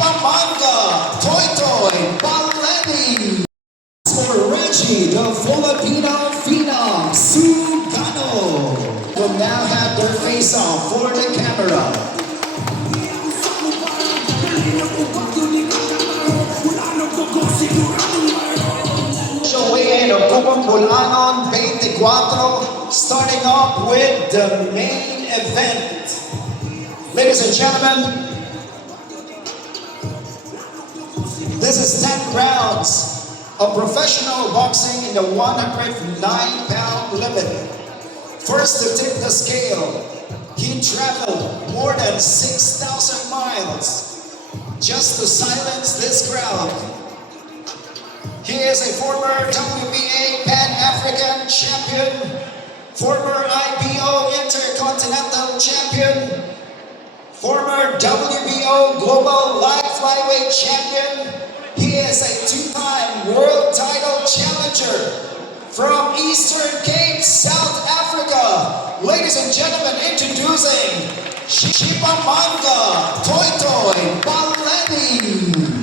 Chipamanga Toy Toy Baleni. For Reggie, the Filipino Phenom Sugano will now have their face off for the camera. Weigh-in of Cubong Bulanon 24, starting off with the main event. Ladies and gentlemen, this is 10 rounds of professional boxing in the 109-pound limit. First to tip the scale, he traveled more than 6,000 miles just to silence this crowd. He is a former WBA Pan-African champion, former IBO Intercontinental champion, former WBO Global Light Flyweight champion. He is a two-time world title challenger from Eastern Cape, South Africa. Ladies and gentlemen, introducing Chipamanga Toy Toy Baleni.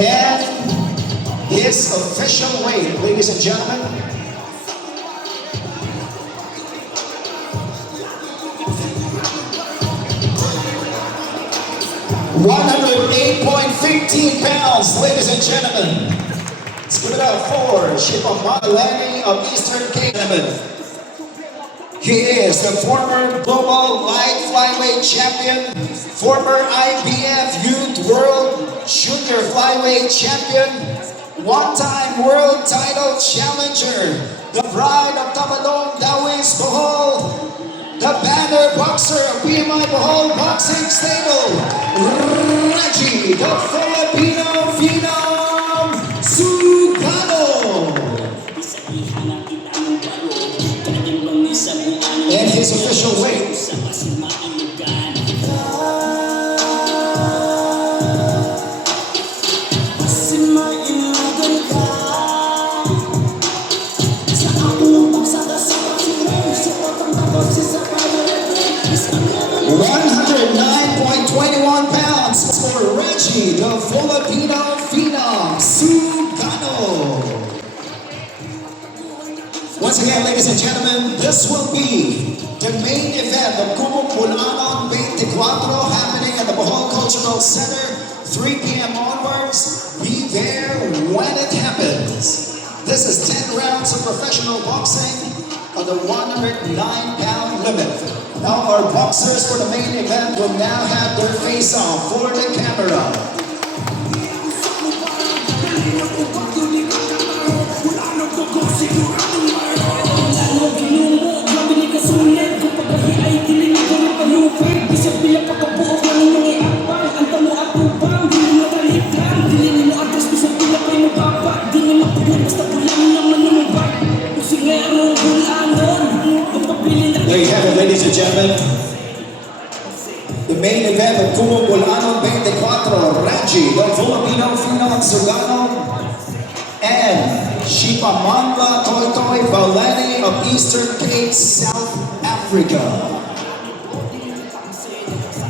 And his official weight, ladies and gentlemen, 108.15 pounds, ladies and gentlemen. Let's give it up for Chipamanga Baleni of Eastern Cape. He is the former Global Light Flyweight champion, former IBF Youth World Junior Flyweight champion, one-time world title challenger, the pride of Tamadong Dawis Bohol, the banner boxer of BMI Bohol Boxing Stable, Reggie, the Filipino Phenom Sugano. And his official weight, 109.21 pounds for Reggie, the Filipino Phenom Sugano. Once again, ladies and gentlemen, this will be the main event of Cubong Bulanon 24 happening at the Bohol Cultural Center, 3 p.m. onwards. Be there when it happens. This is 10 rounds of professional boxing on the 109-pound limit. Now our boxers for the main event will now have their face-off for the camera. There you have it, ladies and gentlemen. The main event of Cubong Bulanon 24, Reggie, the Filipino Phenom Sugano, and Chipamanga Toy Toy Baleni of Eastern Cape, South Africa.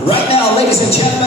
Right now, ladies and gentlemen,